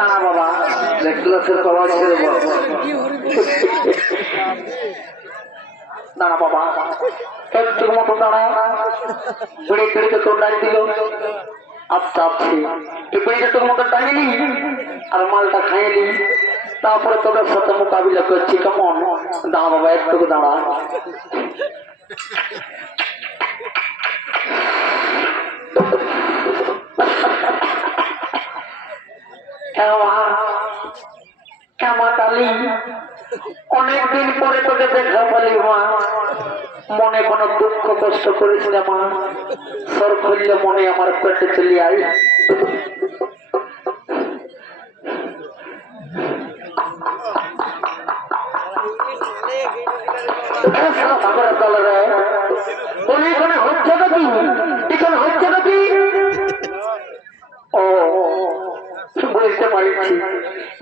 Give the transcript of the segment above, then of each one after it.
দাঁড়া বাবা নেকলেসের কভার ছেড়ে বল দাঁড়া বাবা একটু মতো দাঁড়া বিড়ি টিড়িতে তোর ডাক দিল আচ্ছা আচ্ছা তুই বিড়িটা তোর মতো টাঙিলি আর মালটা খাইলি তারপরে তোদের সাথে মোকাবিলা করছি কেমন দাঁড়া বাবা একটু দাঁড়া অনেকদিন পরে তোকে দেখা পালি মা। মনে কোনো দুঃখ কষ্ট করিস না মা। সর খুললে মনে আমার পেটে চলি আই বলি, এখানে হচ্ছে নাকি? পারছি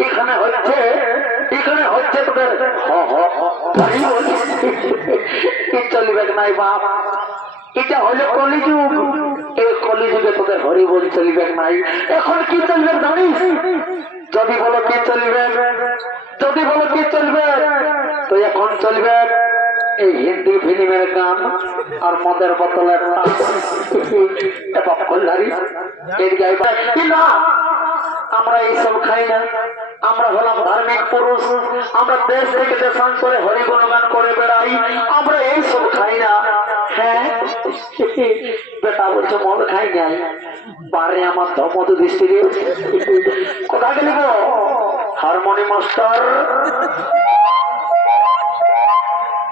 এখানে হচ্ছে এখানে হচ্ছে তোদের। চলবে নাই বাপ। এটা হলো কলিযুগ। এই কলিযুগে তোদের হরি বল চলবে নাই। এখন কি চলবে জানিস? যদি বলো কি চলবে, যদি বলো কি চলবে, তো এখন চলবে এই হিন্দি ফিল্মের গান আর মদের বোতলের আমরা এইসব খাই না। আমরা হলাম ধার্মিক পুরুষ। আমরা দেশ থেকে দেশান্তরে হরি গুণগান করে বেড়াই। আমরা এইসব খাই না। হ্যাঁ? বেটা বলছে, মদ খাই বারে আমার ধমত দৃষ্টি কোথায় গেলি গো? Harmony master.